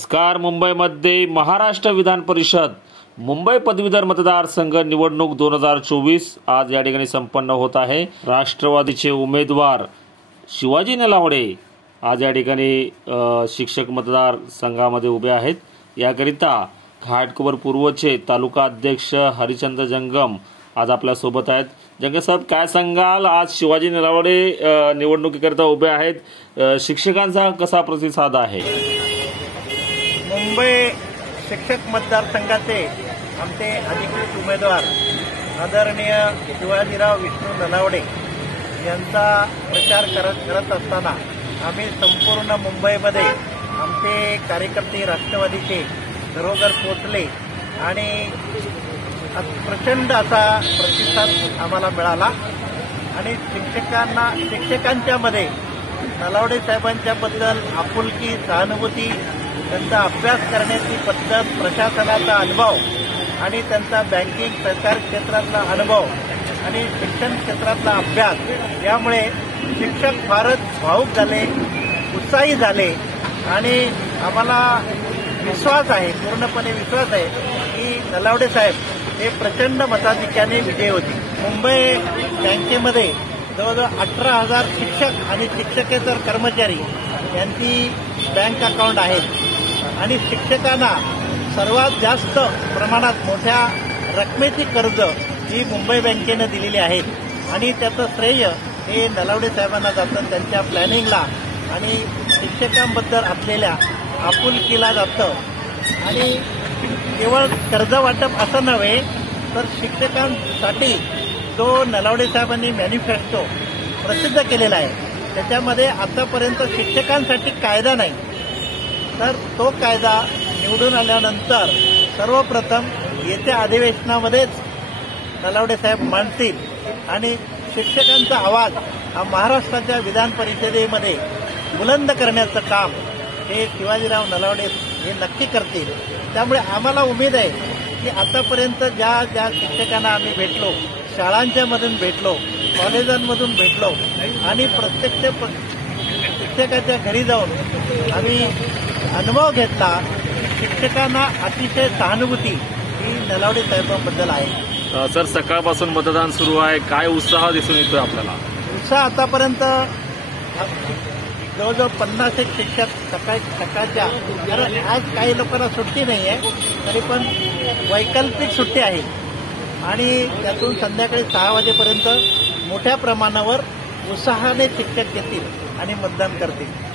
नमस्कार. मुंबईमध्ये महाराष्ट्र विधान परिषद मुंबई पदवीधर मतदारसंघ निवडणूक 2024 आज या ठिकाणी संपन्न होत आहे. राष्ट्रवादीचे उमेदवार शिवाजी नलावडे आज या ठिकाणी शिक्षक मतदार संघामध्ये उभे आहेत. याकरिता घाटकोपर पूर्वचे तालुका अध्यक्ष हरिचंद्र जंगम आज आपल्या सोबत आहेत. जंगम साहेब, काय सांगाल? आज शिवाजी नलावडे निवडणुकीकरिता उभे आहेत. शिक्षकांचा कसा प्रतिसाद आहे? मुंबई शिक्षक मतदारसंघाचे आमचे अधिकृत उमेदवार आदरणीय शिवाजीराव विष्णू नलावडे यांचा प्रचार करत असताना आम्ही संपूर्ण मुंबईमध्ये आमचे कार्यकर्ते राष्ट्रवादीचे घरोघर पोचले आणि प्रचंड असा प्रतिसाद आम्हाला मिळाला आणि शिक्षकांच्या मध्ये नलावडे साहेबांच्याबद्दल आपुलकी, सहानुभूती, त्यांचा अभ्यास करण्याची पद्धत, प्रशासनाचा अनुभव आणि त्यांचा बँकिंग, सरकार क्षेत्रातला अनुभव आणि शिक्षण क्षेत्रातला अभ्यास यामुळे शिक्षक फारच भावूक झाले, उत्साही झाले आणि आम्हाला विश्वास आहे, पूर्णपणे विश्वास आहे की नलावडे साहेब हे प्रचंड मताधिक्याने विजयी होतील. मुंबई बँकेमध्ये जवळजवळ 18,000 शिक्षक आणि शिक्षकेतर कर्मचारी यांची बँक अकाउंट आहेत आणि शिक्षकांना सर्वात जास्त प्रमाणात मोठ्या रकमेची कर्ज ही मुंबई बँकेनं दिलेली आहेत आणि त्याचं श्रेय हे नलावडे साहेबांना जातं, त्यांच्या प्लॅनिंगला आणि शिक्षकांबद्दल असलेल्या आपुलकीला जातं. आणि केवळ कर्ज वाटप असं नव्हे तर शिक्षकांसाठी जो नलावडे साहेबांनी मॅनिफेस्टो प्रसिद्ध केलेला आहे त्याच्यामध्ये आतापर्यंत शिक्षकांसाठी कायदा नाही, तर तो कायदा निवडून आल्यानंतर सर्वप्रथम येत्या अधिवेशनामध्येच नलावडे साहेब मांडतील आणि शिक्षकांचा आवाज हा महाराष्ट्राच्या विधान परिषदेमध्ये बुलंद करण्याचं काम हे शिवाजीराव नलावडे हे नक्की करतील. त्यामुळे आम्हाला उमेद आहे की आतापर्यंत ज्या शिक्षकांना आम्ही भेटलो, शाळांच्या मधून भेटलो, कॉलेजांमधून भेटलो आणि प्रत्यक्ष शिक्षकाच्या घरी जाऊन आम्ही अनुभव घेतला. शिक्षकांना अतिशय सहानुभूती ही नलावडे साहेबांबद्दल आहे. सर, सकाळपासून मतदान सुरू आहे, काय उत्साह दिसून येतोय आपल्याला? उत्साह आतापर्यंत जवळजवळ 50 शिक्षक सकाळच्या, कारण आज काही लोकांना सुट्टी नाही आहे तरी पण वैकल्पिक सुट्टी आहे आणि त्यातून संध्याकाळी 6 वाजेपर्यंत मोठ्या प्रमाणावर उत्साहाने शिक्षक येतील आणि मतदान करतील.